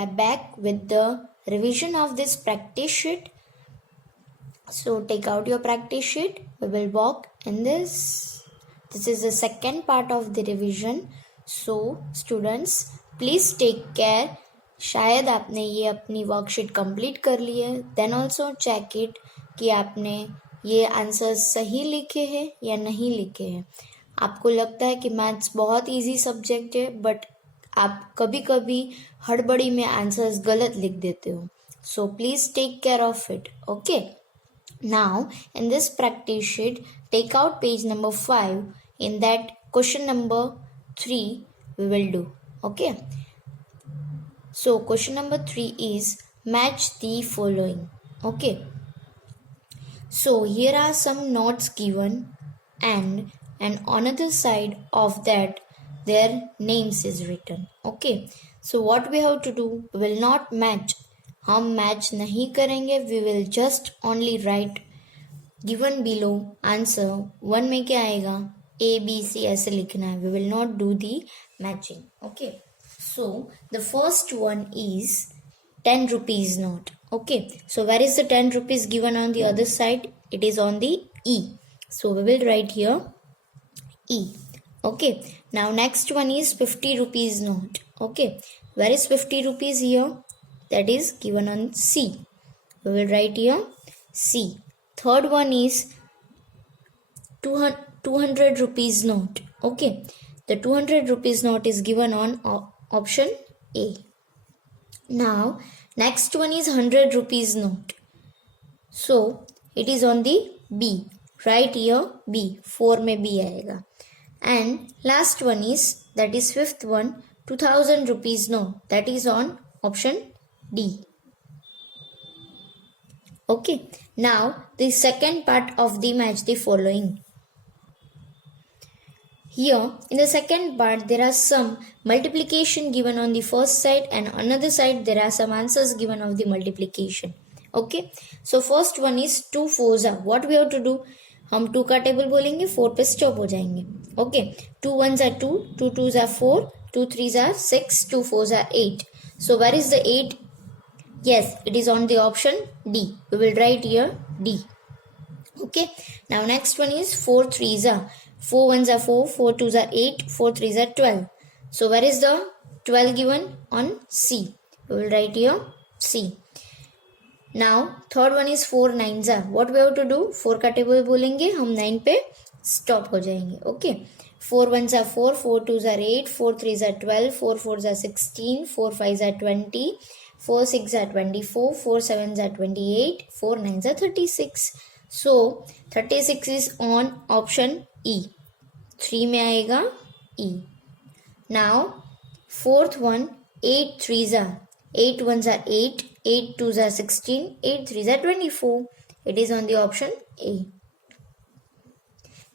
are back with the revision of this practice sheet. So take out your practice sheet. We will walk in this. This is the second part of the revision. So students, please take care. शायद आपने ये अपनी worksheet complete कर ली है. Then also check it कि आपने ये answers सही लिखे हैं या नहीं लिखे हैं. आपको लगता है कि मैथ्स बहुत इजी सब्जेक्ट है, बट आप कभी कभी हड़बड़ी में आंसर्स गलत लिख देते हो. So please take care of it. Okay, now in this practice sheet take out page number 5. In that question number 3 we will do. Okay, so question number 3 is match the following. Okay, so here are some notes given, and on other side of that their names is written. Okay, so what we have to do, we will not match. हम match नहीं करेंगे. we will just only write given below answer. 1 में क्या आएगा, A B C ऐसे लिखना है. we will not do the matching. Okay, so the first one is 10 rupees note. Okay, so where is the 10 rupees given on the other side? It is on the E. So we will write here E. Okay, now next one is 50 rupees note. Okay, where is 50 rupees here? That is given on C. We will write here C. Third one is 200 rupees note. Okay, the 200 rupees note is given on option A. Now next one is 100 rupees note. So it is on the B. Right here B. 4 में B आएगा. And last one is, that is fifth one, 2000 rupees note. That is on option D. Okay, now the second part of the match the following. Here in the second part there are some multiplication given on the first side, and on another side there are some answers given of the multiplication. Okay, so first one is 2 4s are. What we have to do, हम 2 का table बोलेंगे, 4 पे stop हो जाएंगे. Okay, 2 1s are 2, 2 2s are 4, 2 3s are 6, 2 4s are 8. So where is the 8? Yes, it is on the option D. We will write here D. Okay, now next one is 4 3s are. 4 1s are 4, 4 2s are 8, 4 3s are 12. So where is the 12 given? On C. We will write here C. Now third one is 4 9s are. What we have to do, 4 का table बोलेंगे, हम 9 पे stop हो जाएंगे. Okay, 4 1s are 4, 4 2s are 8, 4 3s are 12, 4 4s are 16, 4 5s are 20, 4 6s are 24, 4 7s are 28, 4 9s are 36. So 36 is on option E. 3 में आएगा E. Now fourth one, 8 3s are. 8 1s are 8, 8 2s are 16, 8 3s are 24. It is on the option A.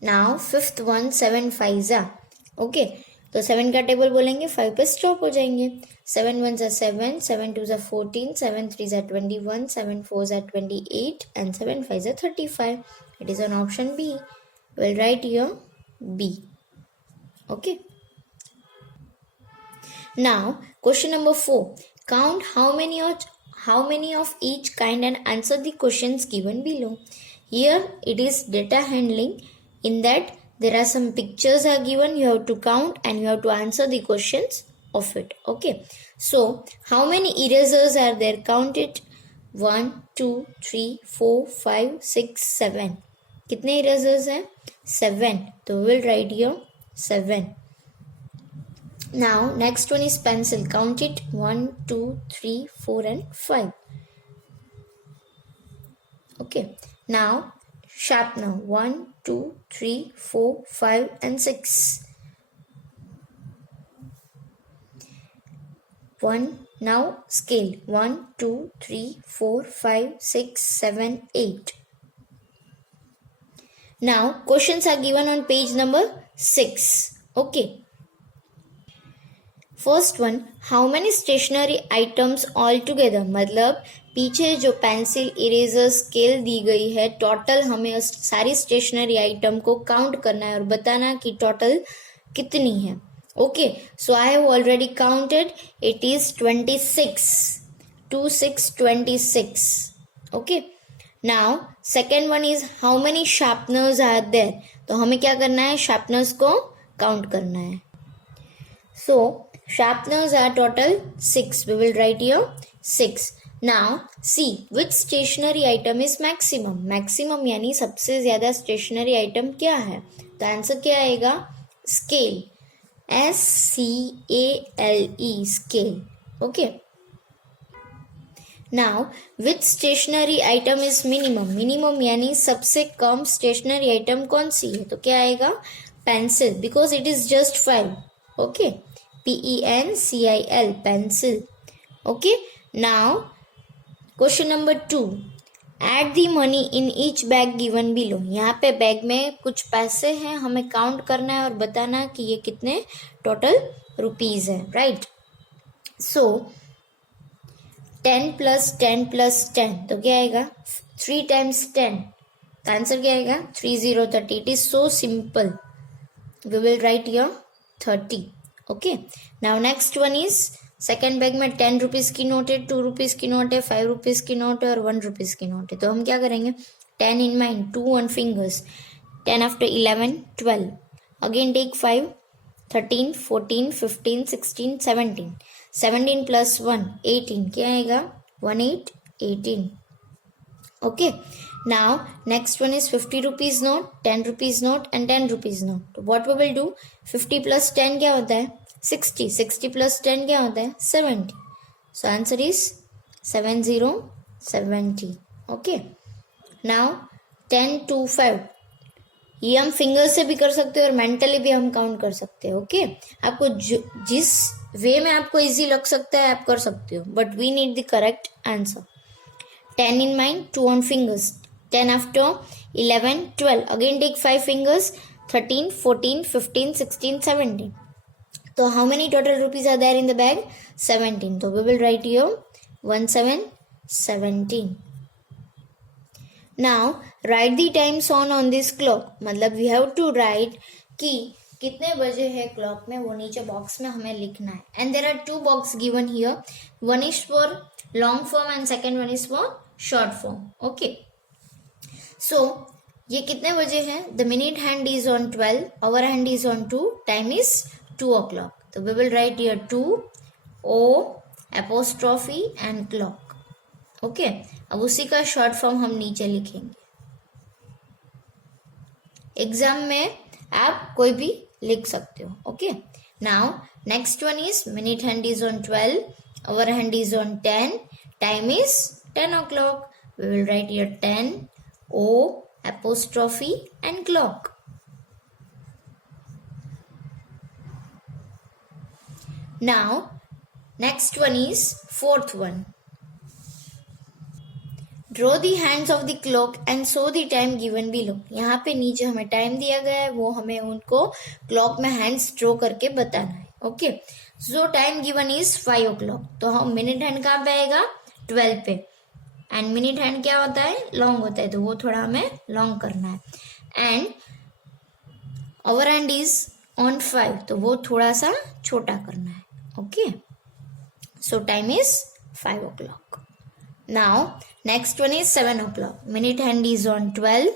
Now fifth one, 7 5s are. Okay, तो 7 का table बोलेंगे, 5 पे stop हो जाएंगे. 7 1s are 7, 7 2s are 14, 7 3s are 21, 7 4s are 28, and 7 5s are 35. It is on option B. We'll write here B. Okay. Now question number 4. Count how many of each kind and answer the questions given below. Here it is data handling. In that there are some pictures are given. You have to count and you have to answer the questions of it. Okay. So how many erasers are there? Count it. 1 2 3 4 5 6 7. कितने erasers हैं? 7. तो we will write here 7. Now next one is pencil. Count it. 1 2 3 4 and 5. Okay. Now sharpener. 1 2 3 4 5 and 6. 1. Now scale. 1 2 3 4 5 6 7 8. Now questions are given on page number 6. Okay. First one, how many stationery items all together, मतलब पीछे जो pencil, eraser, scale दी गई है, total हमें सारी stationery item को count करना है और बताना कि टोटल कितनी है. Okay, so I have already counted. It is 26. 26. Okay. Now second one is how many sharpeners are there. तो हमें क्या करना है, sharpeners को count करना है. So sharpeners are total 6. We will write here 6. Now see which stationary item is maximum. Maximum यानी सबसे ज्यादा stationary item क्या है. तो आंसर क्या आएगा, scale. SCALE, scale. Okay. Now which stationary item is minimum. Minimum यानी सबसे कम stationary item कौन सी है. तो क्या आएगा, pencil, because it is just 5. Okay, PENCIL, pencil. Okay. Now question number 2. Add the money in each bag given below. यहाँ पे bag में कुछ पैसे हैं, हमें काउंट करना है और बताना है कि ये कितने टोटल रुपीज है. राइट. सो 10 + 10 + 10 तो क्या आएगा, 3 × 10. तो आंसर क्या आएगा, 30 30. It is so simple. We will write here 30. Okay. Now next one is second bag में 10 रुपीज की नोट है, 2 रुपीज की नोट है, 5 रुपीज की नोट है और 1 रुपीज की नोट है. तो हम क्या करेंगे, 10 in mind, 2 on fingers, 10 after 11, 12. Again take 5, 13, 14, 15, 16, 17. 17 + 1, 18. क्या आएगा, 1 8, 18. Okay. Now next one is 50 rupees note, 10 rupees note and 10 rupees note. So what we will do, 50 + 10 क्या होता है, 60. 60 + 10 क्या होता है, 70. So answer is 70, 70. Okay. Now 10 to 5. ये हम फिंगर से भी कर सकते हैं और मेंटली भी हम काउंट कर सकते हैं. ओके. आपको जिस वे में आपको इजी लग सकता है आप कर सकते हो, but we need the correct answer. 10 in mind, 2 on fingers. 10 after 11, 12. Again take 5 fingers, 13, 14, 15, 16, 17. So how many total rupees are there in the bag? 17. So we will write here 17. Now write the time shown on this clock. मतलब we have to write कि कितने बजे है clock में, वो नीचे box में हमें लिखना है. And there are 2 boxes given here. One is for long form and second one is for short form. Okay. So ये कितने बजे है, the minute hand is on 12, hour hand is on 2, time is 2 o'clock. तो we will write here 2 O apostrophe and clock. Okay. अब उसी का short form हम नीचे लिखेंगे. एग्जाम में आप कोई भी लिख सकते हो. Okay. Now next one is minute hand is on 12, hour hand is on 10, time is 10 o'clock. We will write here 10 O apostrophe and clock. Now next one is fourth one. Draw the hands of the clock and show the time given below. यहाँ पे नीचे हमें time दिया गया है, वो हमें उनको क्लॉक में हैंड्स ड्रॉ करके बताना है. Okay. So time given is 5 o'clock. तो हम मिनट हैंड कहाँ पे आएगा, 12 पे. एंड मिनट हैंड क्या होता है, लॉन्ग होता है, तो वो थोड़ा हमें लॉन्ग करना है. And hour hand is on 5, तो वो थोड़ा सा छोटा करना है. Okay. So time is 5 o'clock. Now next one is 7 o'clock. Minute hand is on 12.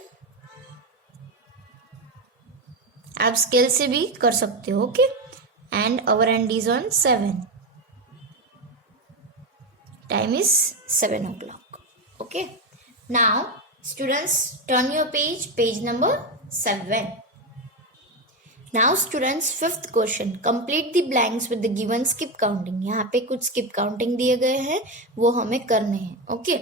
आप स्केल से भी कर सकते हो. Okay. And hour hand is on 7. Time is 7 o'clock. Okay. Now students turn your page number 7. Now students fifth question, complete the blanks with the given skip counting. यहाँ पे कुछ skip counting दिए गए हैं, वो हमें करने हैं. ओके.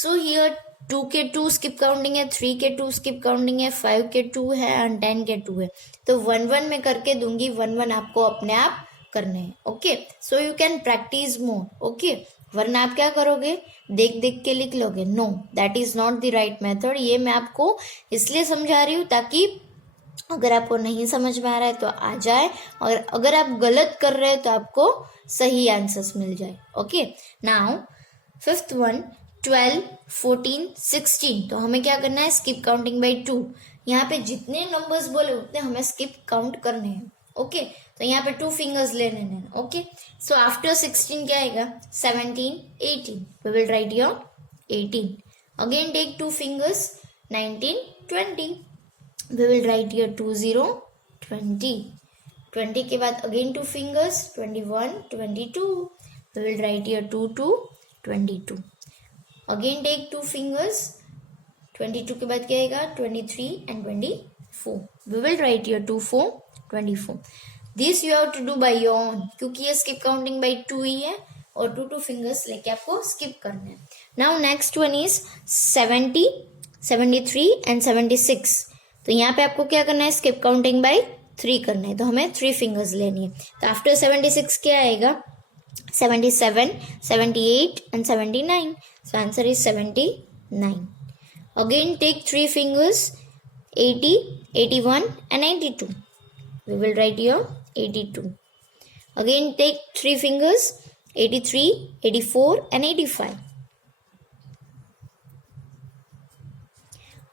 सो हियर 2 के 2 skip counting है, 3 के 2 skip counting है, 5 के 2 है और 10 के 2 है. तो 1 में करके दूंगी, 1 आपको अपने आप करने हैं. Okay. So you can practise more. Okay. वरना आप क्या करोगे, देख देख के लिख लोगे. No, that is not the right method. ये मैं आपको इसलिए समझा रही हूँ ताकि अगर आपको नहीं समझ में आ रहा है तो आ जाए, और अगर आप गलत कर रहे हैं तो आपको सही आंसर्स मिल जाए. ओके. Now fifth one, 12, 14, 16. तो हमें क्या करना है, स्किप काउंटिंग बाय 2. यहाँ पे जितने नंबर्स बोले उतने हमें स्किप काउंट करने हैं. ओके तो यहाँ पे 2 फिंगर्स लेने हैं. ओके सो आफ्टर 16 क्या आएगा 17 18. We will write your 18. Again take 2 fingers 19 20. We will write your 20 20. 20 के बाद again 2 fingers 21 22. We will write your 2 2 22. Again take 2 fingers 22 के बाद क्या आएगा 23 and 24. We will write your 2 4 24. This you have to do by your own क्योंकि ये skip counting by 2 ही है और 2 फिंगर्स लेके आपको skip करना है. Now next one is 70 73 and 76. तो यहाँ पे आपको क्या करना है skip counting by 3 करना है तो हमें 3 फिंगर्स लेनी है. तो after 76 क्या आएगा 77 78 and 79. So answer is 79. Again take 3 fingers 80 81 and 82. We will write here 82. Again take 3 fingers 83 84 and 85.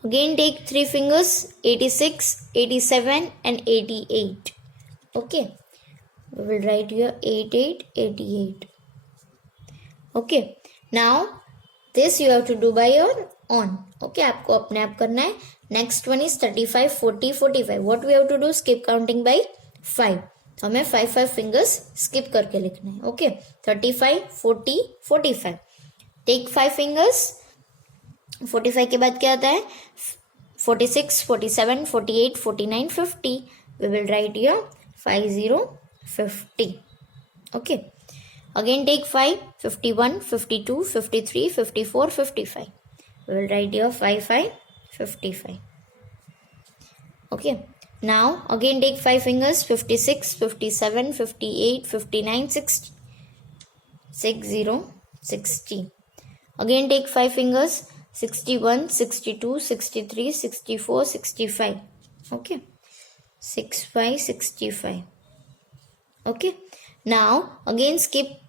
Again take 3 fingers 86 87 and 88. Okay we will write here 88 88. Okay now this you have to do by your own. Okay आपको अपने आप करना है. Next one is 35 40 45. What we have to do skip counting by 5. तो हमें 5 fingers skip करके लिखना है. ओके 35 40 45. Take 5 fingers. 45 के बाद क्या आता है 46 47 48 49 50. We will write here 50 50. Okay again take 5 51 52 53 54 55. We will write here 5 5 55. Okay now again take 5 fingers 56 57 58 59 60 60 60. Again take 5 fingers 61 62 63 64 65. Okay 65 65. Okay now again skip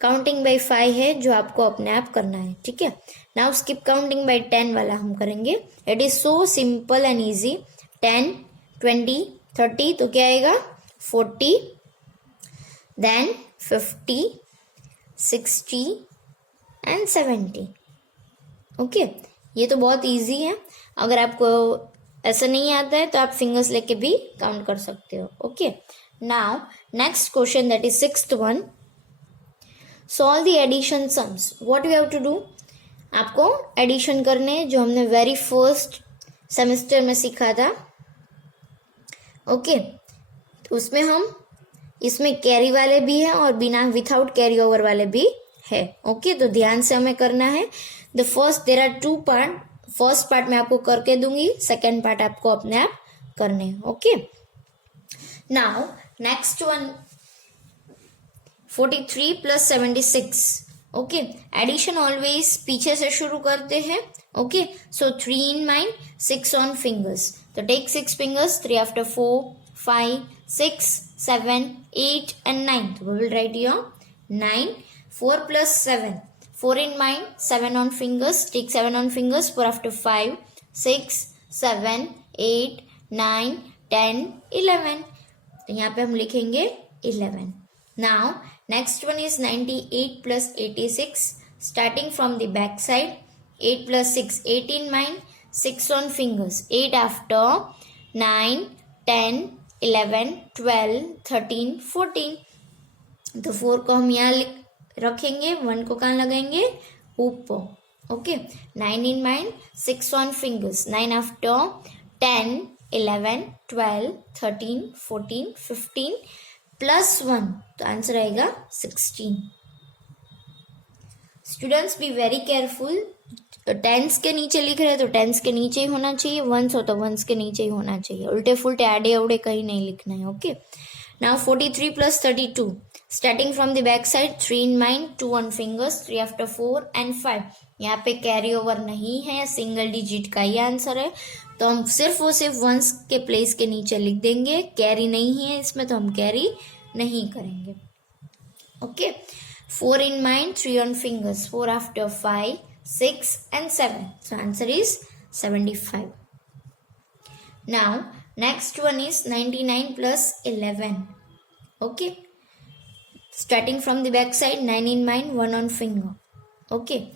counting by 5 है जो आपको अपने आप करना है. ठीक है नाउ स्किप काउंटिंग बाय 10 वाला हम करेंगे. It is so simple and easy. 10 20 30 तो क्या आएगा 40 देन 50 60 एंड 70. ओके ये तो बहुत इजी है. अगर आपको ऐसा नहीं आता है तो आप फिंगर्स लेके भी काउंट कर सकते हो. Okay now next question that is 6th one. Solve the addition sums. What you have to do? आपको एडिशन करने जो हमने वेरी फर्स्ट सेमेस्टर में सीखा था. ओके तो उसमें हम इसमें कैरी वाले भी हैं और बिना विथआउट कैरी ओवर वाले भी है. ओके तो ध्यान से हमें करना है. The first there are 2 part. First part मैं आपको करके दूंगी. सेकेंड पार्ट आपको अपने आप करने हैं. Okay now next one 43 plus 76. Okay addition always पीछे से शुरू करते हैं. Okay so 3 in mind 6 on fingers. तो take 6 fingers 3 after 4 5 6 7 8 and 9. So we will write here 9. 4 plus 7. 4 in mind 7 on fingers. Take 7 on fingers 4 after 5 6 7 8 9 10 11. तो यहाँ पे हम लिखेंगे 11. Now next one is 98 plus 86. Starting from the back side 8 plus 6 18 mind 6 on fingers. 8 after 9 10 11 12 13 14. तो 4 को हम यहाँ रखेंगे. 1 को कहाँ लगाएंगे ऊपर. Okay 9 in mind 6 on fingers. 9 after 10 11 12 13 14 15 plus 1 तो आंसर आएगा 16. Students be very careful. Tens के नीचे लिख रहे हैं तो टेंस के नीचे ही होना चाहिए. वंस हो तो वंस के नीचे ही होना चाहिए. उल्टे फुलटे आड़े अवड़े कहीं नहीं लिखना है. Okay now 43 plus 32. Starting from the back side 3 in mind 2 on fingers. 3 after 4 and 5. यहाँ पे कैरी ओवर नहीं है. सिंगल डिजिट का ही आंसर है तो हम सिर्फ और सिर्फ वंस के प्लेस के नीचे लिख देंगे. कैरी नहीं है इसमें तो हम कैरी नहीं करेंगे. Okay 4 in mind 3 on fingers. 4 after 5 6 and 7. So answer is 75. Now Next one is 99 plus 11. Okay. Starting from the back side, 9 in mind, 1 on finger. Okay.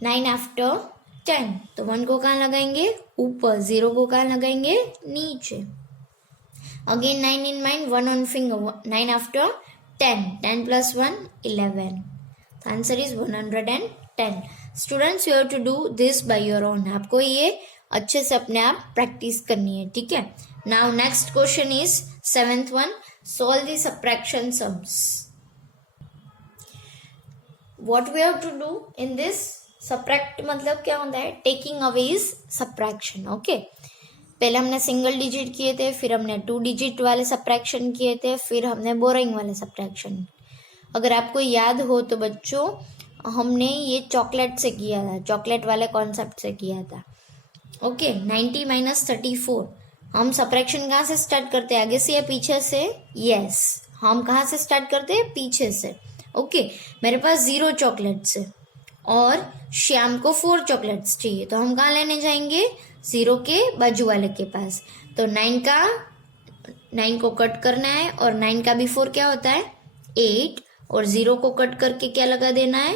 9 after 10. तो 1 को कहाँ लगाएंगे? ऊपर. 0 को कहाँ लगाएंगे? नीचे. Again 9 in mind, 1 on finger. 9 after 10. 10 plus 1, 11. The answer is 110. Students, you have to do this by your own. आपको ये अच्छे से अपने आप प्रैक्टिस करनी है, ठीक है. Now next question is 7th one. Solve the subtraction sums. What we have to do in this subtract मतलब क्या होता है? Taking away is subtraction. Okay. पहले हमने सिंगल डिजिट किए थे, फिर हमने 2 डिजिट वाले सब्ट्रैक्शन किए थे, फिर हमने बोरिंग वाले सब्ट्रैक्शन. अगर आपको याद हो तो बच्चों, हमने ये चॉकलेट से किया था, चॉकलेट वाले कॉन्सेप्ट से किया था. ओके. 90 माइनस 34. हम सब्ट्रैक्शन कहाँ से स्टार्ट करते हैं? आगे से या पीछे से? यस, हम कहाँ से स्टार्ट करते हैं? पीछे से. ओके. मेरे पास 0 चॉकलेट्स है और श्याम को 4 चॉकलेट्स चाहिए, तो हम कहाँ लेने जाएंगे? 0 के बाजू वाले के पास. तो 9 को कट करना है और 9 का बिफोर क्या होता है? 8. और 0 को कट करके क्या लगा देना है?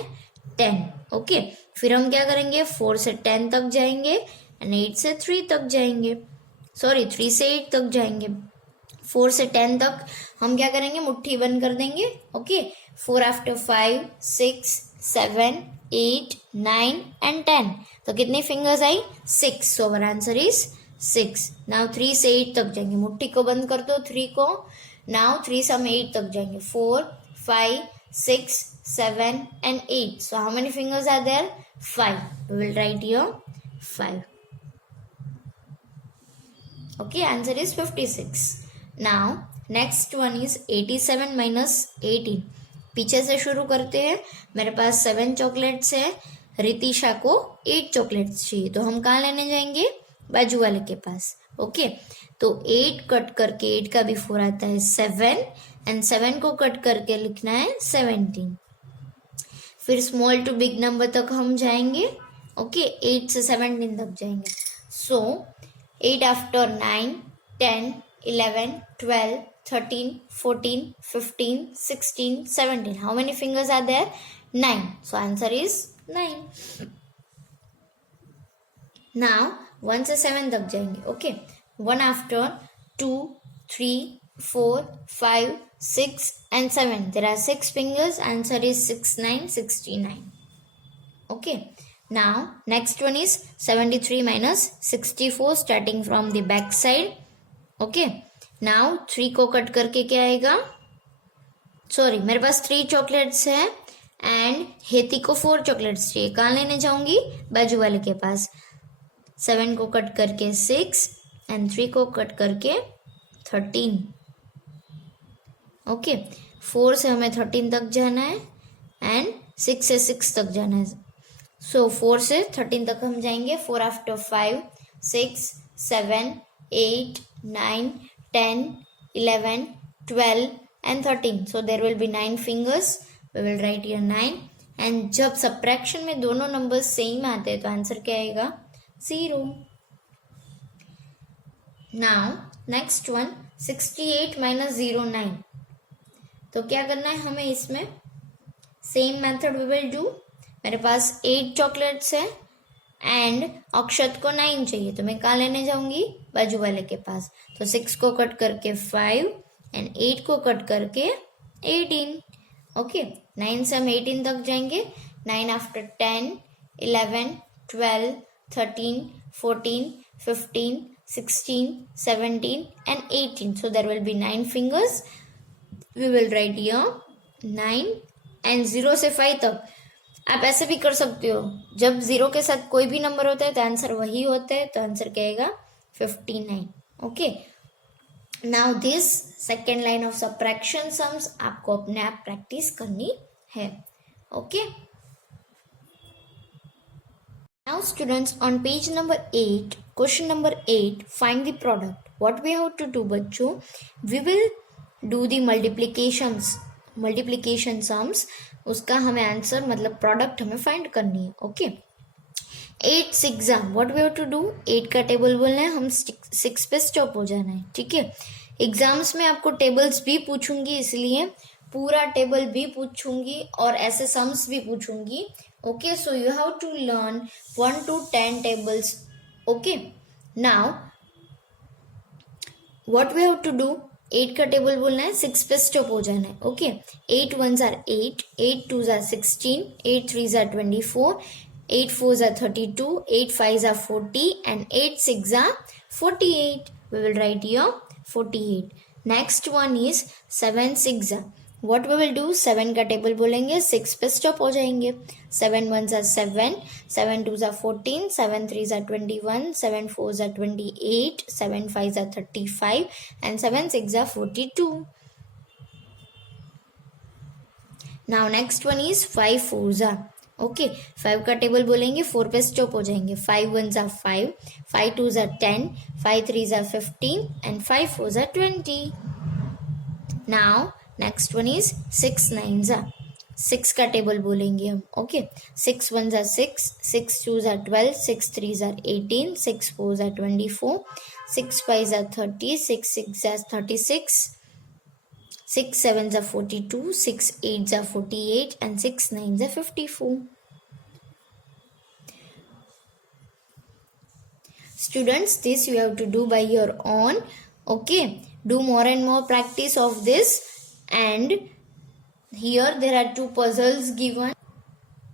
10. ओके. फिर हम क्या करेंगे? 4 से 10 तक जाएंगे एंड 8 से 3 तक जाएंगे. 3 से 8 तक जाएंगे. 4 से 10 तक हम क्या करेंगे? मुट्ठी बंद कर देंगे. ओके. 4 after 5, 6, 7, 8, 9 and 10. तो कितनी फिंगर्स आई? 6. So our answer is 6. Now 3 से 8 तक जाएंगे. मुट्ठी को बंद कर दो 3 को. नाउ 3 से हम 8 तक जाएंगे. 4, 5, 6, 7 and 8. So how many fingers are there? 5. We will write here 5. Okay, answer is 56. Now next one is 87 minus 18. पीछे से शुरू करते हैं. मेरे पास 7 चॉकलेट्स है, रितिशा को 8 चॉकलेट्स चाहिए, तो हम कहाँ लेने जाएंगे? बाजू वाले के पास. ओके. तो 8 कट करके 8 का बिफोर आता है 7 एंड 7 को कट करके लिखना है 17. फिर स्मॉल टू बिग नंबर तक हम जाएंगे. ओके. 8 से 17 तक जाएंगे. सो 8 after 9, 10, 11, 12, 13, 14, 15, 16, 17. How many fingers are there? 9. So answer is 9. Now 1 से 7 तक जाएंगे. Okay. 1 after 2, 3, 4, 5, 6 and 7. There are 6 fingers. Answer is 6, 9, 69. Okay. Now next one is 73 minus 64 starting from the back side. Okay. Now 3 को cut करके क्या आएगा? मेरे पास 3 chocolates है and Haiti को 4 चॉकलेट्स चाहिए. कहाँ लेने जाऊंगी? बाजू वाले के पास. 7 को कट करके 6 एंड 3 को कट करके 13. ओके. 4 से हमें 13 तक जाना है एंड 6 से 6 तक जाना है. सो 4 से 13 तक हम जाएंगे. 4 after 5, 6, 7, 8, 9, 10, 11, 12 and 13. So there will be 9 fingers. We will write here 9. And जब subtraction में दोनों numbers same आते हैं तो आंसर क्या आएगा? 0. Now next one 68 minus 09. तो क्या करना है हमें इसमें? Same method we will do. मेरे पास 8 चॉकलेट्स है एंड अक्षत को 9 चाहिए, तो मैं कहाँ लेने जाऊंगी? बाजू वाले के पास. तो 6 को कट करके 5 एंड 8 को कट करके 18. ओके. 9 से हम 18 तक जाएंगे. 9 after 10, 11, 12, 13, 14, 15, 16, 17 and 18. So there will be 9 fingers. We will write here 9 and 0 से 5 तक. आप ऐसे भी कर सकते हो, जब 0 के साथ कोई भी नंबर होता है तो आंसर वही होता है, तो आंसर क्या आएगा? 59. Okay. Now this second line of subtraction sums आपको अपने आप प्रैक्टिस करनी है. Okay. Now students, on page number 8, question number 8, find the product. What we have to do बच्चों? We will do the multiplication sums. उसका हमें answer मतलब product हमें फाइंड करनी है. Okay. 8 exam what we have to do, 8 का table बोलना है, हम 6 पे स्टॉप हो जाना है, ठीक है। एग्जाम्स में आपको टेबल्स भी पूछूंगी, इसलिए पूरा टेबल भी पूछूंगी और ऐसे सम्स भी पूछूंगी, okay. So you have to learn 1 to 10 tables, okay. Now what we have to do, 8 का टेबल बोलना है, 6 पे स्टॉप हो जाना है, okay. 8 ones are 8, 8 twos are 16, 8 threes are 24, 8 fours are 32, 8 fives are 40 and 8 six are 48. We will write here 48. Next one is 7 six are. What we will do, 7 का table बोलेंगे, 6 पे स्टॉप हो जाएंगे। 7 ones are 7, 7 twos are 14, 7 threes are 21, 7 fours are 28, 7 fives are 35 and 7 six are 42. Now next one is 5 fours are, okay. 5 का table बोलेंगे, 4 पे stop हो जाएंगे। 5 ones are 5, 5 twos are 10, 5 threes are 15 and 5 fours are 20. Now next one is 6 nines are, 6 का table बोलेंगे हम, okay. 6 ones are 6, 6 twos are 12, 6 threes are 18, 6 fours are 24, 6 fives are 30, 6 six are 36, 6 sevens are 42, 6 eights are 48 and 6 nines are 54. Students, this you have to do by your own, okay. Do more and more practice of this, and here there are 2 puzzles given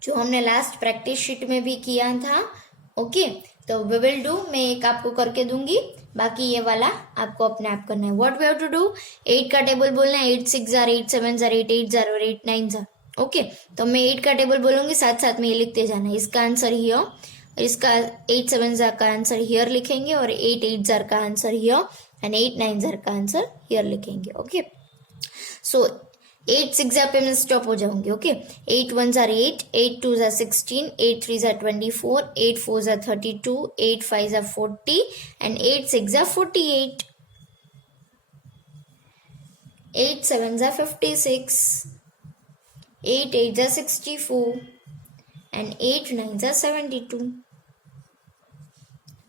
जो हमने last practice sheet में भी किया था, okay. तो we will do, मैं एक आपको करके दूंगी, बाकी ये वाला आपको अपने आप करना है। What we have to do, 8 का टेबल बोलना है, 8 6 are 8 7 are 8 8 are 8 9 are, okay. तो मैं 8 का टेबल बोलूंगी, साथ साथ में ये लिखते जाना है। इसका आंसर हियर, इसका 8 7 का आंसर हियर लिखेंगे और 8 8 का आंसर हियर एंड 8 9 का आंसर हियर लिखेंगे, ओके। सो 8 6 पे मैं स्टॉप हो जाऊंगी, okay. 8 ones are 8, 8 twos are 16, 8 threes are 24, 8 fours are 32, 8 fives are 40 and 8 six are 48. 8 sevens are 56, 8 eights are 64 and 8 nines are 72.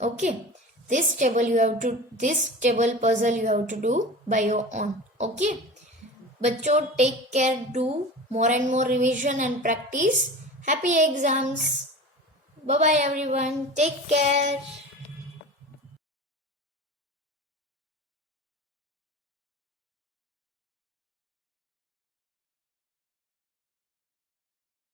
Okay, this table puzzle you have to do by your own, okay. बच्चों, take care, do more and more revision and practice. Happy exams. Bye bye everyone, take care.